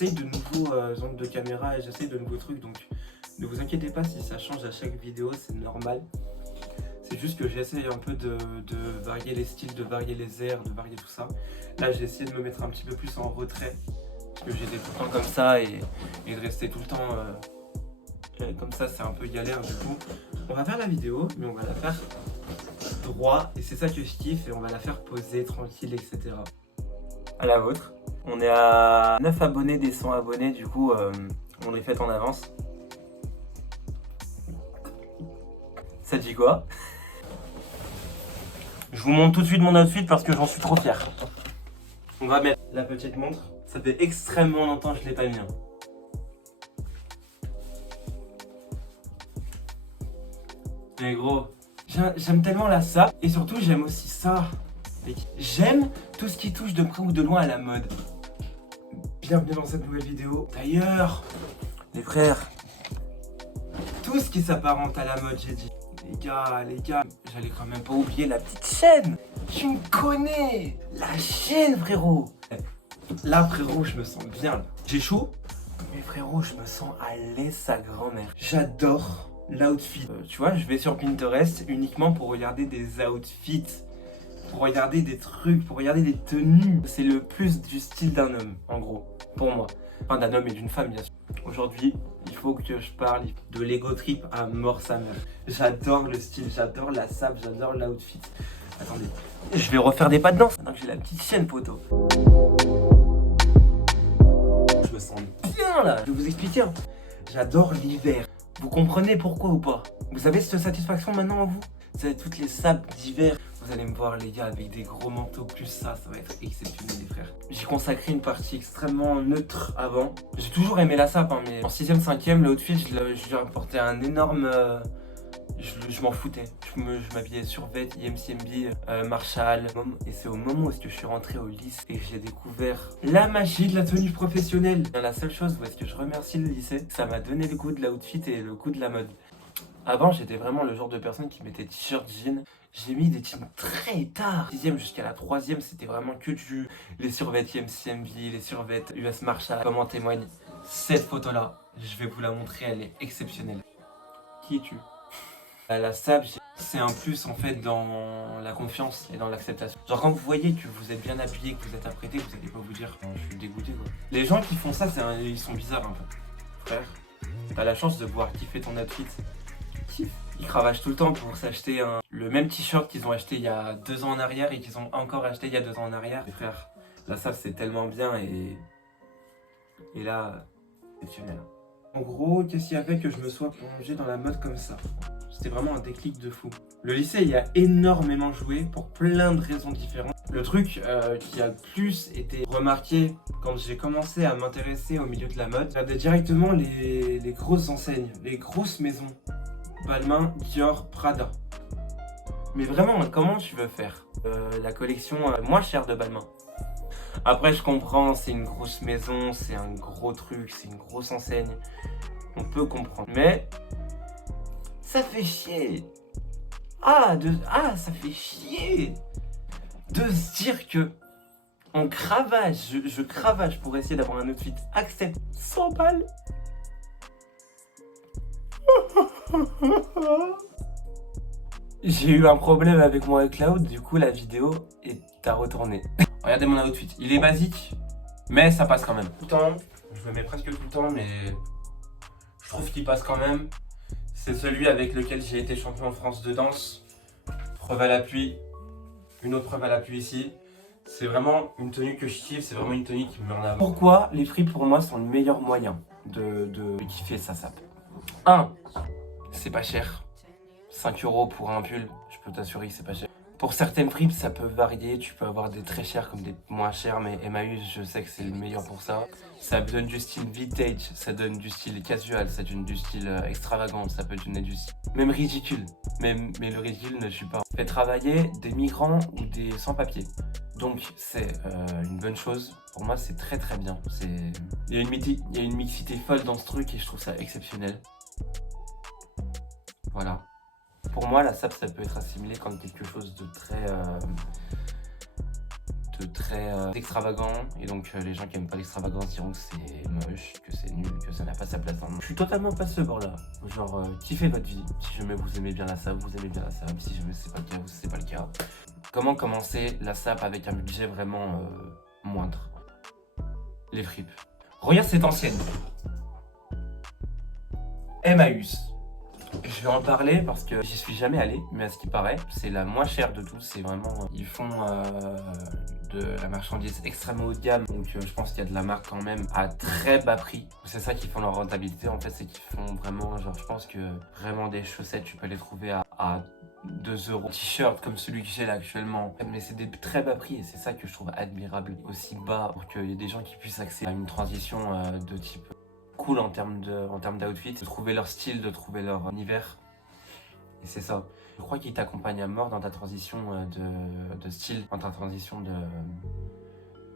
j'essaye de nouveaux angles de caméra et j'essaye de nouveaux trucs, donc ne vous inquiétez pas si ça change à chaque vidéo, c'est normal. C'est juste que j'essaye un peu de varier les styles, de varier les airs, de varier tout ça. Là, j'ai essayé de me mettre un petit peu plus en retrait, parce que j'étais tout le temps comme ça et de rester tout le temps comme ça, c'est un peu galère. Du coup, on va faire la vidéo, mais on va la faire droit, et c'est ça que je kiffe, et on va la faire poser, tranquille, etc. À la vôtre. On est à 9 abonnés des 100 abonnés, du coup, on les fait en avance. Ça dit quoi? Je vous montre tout de suite mon outfit parce que j'en suis trop fier. On va mettre la petite montre. Ça fait extrêmement longtemps que je l'ai pas mis. Mais gros, j'aime tellement la sape et surtout j'aime aussi ça. J'aime tout ce qui touche de près ou de loin à la mode. Bienvenue dans cette nouvelle vidéo. D'ailleurs, les frères, tout ce qui s'apparente à la mode, j'ai dit. Les gars, j'allais quand même pas oublier la petite chaîne. Tu me connais, la chaîne, frérot. Là, frérot, je me sens bien. J'ai chaud, mais frérot, je me sens à l'aise sa grand-mère. J'adore l'outfit. Tu vois, je vais sur Pinterest uniquement pour regarder des outfits, pour regarder des trucs, pour regarder des tenues. C'est le plus du style d'un homme, en gros, pour moi. Enfin, d'un homme et d'une femme, bien sûr. Aujourd'hui, il faut que je parle de l'ego trip à mort sa mère. J'adore le style, j'adore la sape, j'adore l'outfit. Attendez, je vais refaire des pas de danse maintenant que j'ai la petite chaîne, poteau. Je me sens bien là. Je vais vous expliquer. J'adore l'hiver. Vous comprenez pourquoi ou pas? Vous avez cette satisfaction maintenant en vous? Vous avez toutes les sapes d'hiver. Vous allez me voir les gars avec des gros manteaux plus ça va être exceptionnel les frères. J'ai consacré une partie extrêmement neutre avant. J'ai toujours aimé la sape hein, mais en 6ème, 5ème, l'outfit je lui apportais un énorme... Je m'en foutais. Je m'habillais survêt, IMCMB, Marshall. Et c'est au moment où est-ce que je suis rentré au lycée et que j'ai découvert la magie de la tenue professionnelle. La seule chose où est-ce que je remercie le lycée, ça m'a donné le goût de l'outfit et le goût de la mode. Avant, j'étais vraiment le genre de personne qui mettait t-shirt, jean. J'ai mis des jeans très tard. 6ème jusqu'à la 3ème, c'était vraiment que les survêts IMCMB, les survêts US Marshall. Comme en témoigne cette photo-là, je vais vous la montrer, elle est exceptionnelle. Qui es-tu? La sape, c'est un plus en fait dans la confiance et dans l'acceptation. Genre quand vous voyez que vous êtes bien habillé, que vous êtes apprêté, vous allez pas vous dire je suis dégoûté quoi. Les gens qui font ça, ils sont bizarres un peu. Frère, t'as la chance de pouvoir kiffer ton outfit. Ils cravachent tout le temps pour s'acheter le même t-shirt qu'ils ont acheté il y a 2 ans en arrière et qu'ils ont encore acheté il y a 2 ans en arrière. Et frère, la sape c'est tellement bien et là, c'est exceptionnel. En gros, qu'est-ce qui a fait que je me sois plongé dans la mode comme ça? C'était vraiment un déclic de fou. Le lycée y a énormément joué pour plein de raisons différentes. Le truc qui a le plus été remarqué quand j'ai commencé à m'intéresser au milieu de la mode, c'était directement les grosses enseignes, les grosses maisons. Balmain, Dior, Prada. Mais vraiment, comment tu veux faire la collection moins chère de Balmain? Après, je comprends, c'est une grosse maison, c'est un gros truc, c'est une grosse enseigne. On peut comprendre. Mais ça fait chier. Ça fait chier de se dire que on cravache, je cravache pour essayer d'avoir un outfit accepte 100 balles. J'ai eu un problème avec mon iCloud, du coup la vidéo est à retourner. Regardez mon outfit, il est basique, mais ça passe quand même. Tout le temps, je me mets presque tout le temps, mais je trouve qu'il passe quand même. C'est celui avec lequel j'ai été champion de France de danse. Preuve à l'appui, une autre preuve à l'appui ici. C'est vraiment une tenue que je kiffe, c'est vraiment une tenue qui me met en avant. Pourquoi les fripes pour moi sont le meilleur moyen de kiffer sa sape? 1. C'est pas cher. 5 € pour un pull, je peux t'assurer que c'est pas cher. Pour certaines fripes, ça peut varier. Tu peux avoir des très chers comme des moins chers, mais Emmaüs, je sais que c'est le meilleur pour ça. Ça donne du style vintage, ça donne du style casual, ça donne du style extravagant, ça peut donner du style même ridicule. Mais le ridicule ne suit pas. Fait travailler des migrants ou des sans-papiers. Donc c'est une bonne chose. Pour moi, c'est très très bien. Il y a une mixité folle dans ce truc et je trouve ça exceptionnel. Voilà. Pour moi, la sape, ça peut être assimilé comme quelque chose de de très extravagant. Et donc les gens qui aiment pas l'extravagance diront que c'est moche, que c'est nul, que ça n'a pas sa place dans le monde. Je suis totalement pas ce bord là. Genre kiffez votre vie. Si jamais vous aimez bien la sap, vous aimez bien la sap. Si jamais c'est pas le cas, c'est pas le cas. Comment commencer la sap avec un budget vraiment moindre? Les fripes. Regarde cette ancienne. Emmaüs. Je vais en parler parce que j'y suis jamais allé, mais à ce qui paraît, c'est la moins chère de tous. C'est vraiment, ils font de la marchandise extrêmement haut de gamme, donc je pense qu'il y a de la marque quand même à très bas prix. C'est ça qui font leur rentabilité en fait, c'est qu'ils font vraiment, genre je pense que vraiment des chaussettes, tu peux les trouver à 2 €. T-shirt comme celui que j'ai là actuellement, mais c'est des très bas prix et c'est ça que je trouve admirable, aussi bas pour qu'il y ait des gens qui puissent accéder à une transition de type cool en termes d'outfit, de trouver leur style, de trouver leur univers. Et c'est ça. Je crois qu'il t'accompagne à mort dans ta transition de style, dans ta transition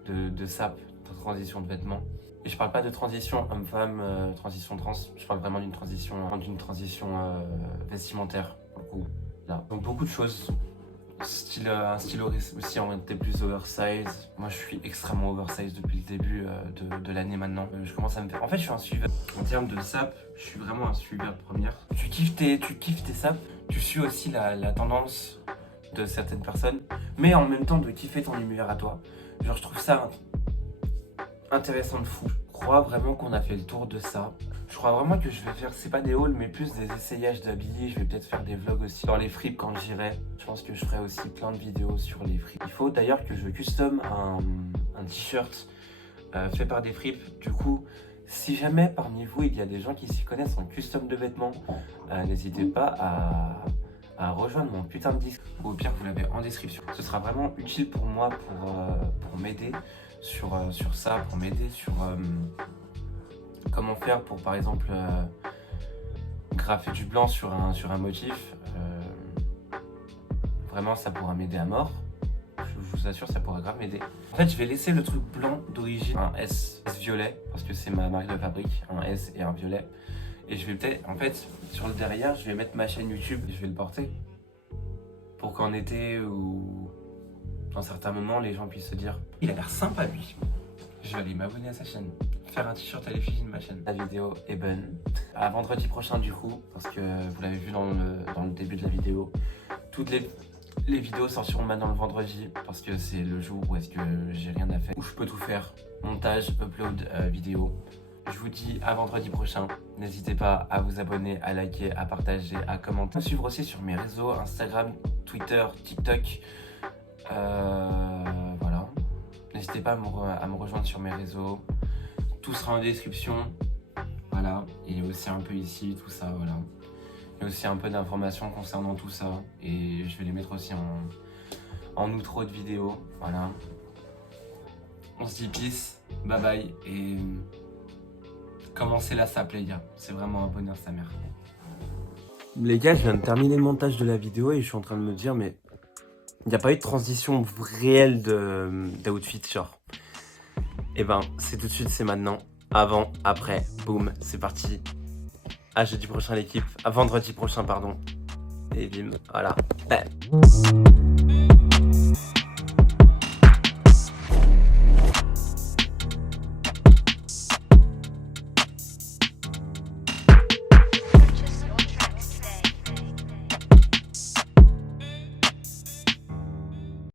de sap, ta transition de vêtements. Et je parle pas de transition homme-femme, transition trans, je parle vraiment d'une transition vestimentaire, pour le coup, là. Donc beaucoup de choses. Un style aussi orienté plus oversize. Moi je suis extrêmement oversize depuis le début de l'année maintenant. Je commence à me faire... En fait je suis un suiveur. En termes de sap, je suis vraiment un suiveur de première. Tu kiffes tes saps, tu suis aussi la tendance de certaines personnes, mais en même temps de kiffer ton univers à toi. Genre je trouve ça intéressant de fou. Je crois vraiment qu'on a fait le tour de ça. Je crois vraiment que je vais faire, c'est pas des hauls, mais plus des essayages d'habiller. Je vais peut-être faire des vlogs aussi dans les fripes quand j'irai. Je pense que je ferai aussi plein de vidéos sur les fripes. Il faut d'ailleurs que je custom un t-shirt fait par des fripes. Du coup, si jamais parmi vous, il y a des gens qui s'y connaissent en custom de vêtements, n'hésitez pas à rejoindre mon putain de disque. Ou au pire, vous l'avez en description. Ce sera vraiment utile pour moi, pour m'aider sur ça, pour m'aider sur... comment faire pour par exemple graffer du blanc sur un motif. Vraiment ça pourra m'aider à mort. Je vous assure ça pourra grave m'aider. En fait je vais laisser le truc blanc d'origine, un S violet parce que c'est ma marque de fabrique, un S et un violet. Et je vais peut-être, en fait sur le derrière je vais mettre ma chaîne YouTube et je vais le porter. Pour qu'en été ou dans certains moments les gens puissent se dire il a l'air sympa lui. Je vais aller m'abonner à sa chaîne. Faire un t-shirt à l'effigie de ma chaîne. La vidéo est bonne. À vendredi prochain du coup, parce que vous l'avez vu dans le début de la vidéo. Toutes les vidéos sortiront maintenant le vendredi, parce que c'est le jour où est-ce que j'ai rien à faire, où je peux tout faire. Montage, upload, vidéo. Je vous dis à vendredi prochain. N'hésitez pas à vous abonner, à liker, à partager, à commenter. À me suivre aussi sur mes réseaux, Instagram, Twitter, TikTok. Voilà. N'hésitez pas à me rejoindre sur mes réseaux. Tout sera en description. Voilà. Il y a aussi un peu ici, tout ça, voilà. Il y a aussi un peu d'informations concernant tout ça. Et je vais les mettre aussi en outro de vidéo. Voilà. On se dit peace, bye bye. Et commencez la sap les gars. C'est vraiment un bonheur sa mère. Les gars, je viens de terminer le montage de la vidéo et je suis en train de me dire mais... il n'y a pas eu de transition réelle d'outfit, genre. Et ben, c'est tout de suite, c'est maintenant. Avant, après, boum, c'est parti. À jeudi prochain l'équipe, à vendredi prochain, pardon. Et bim, voilà. Ouais.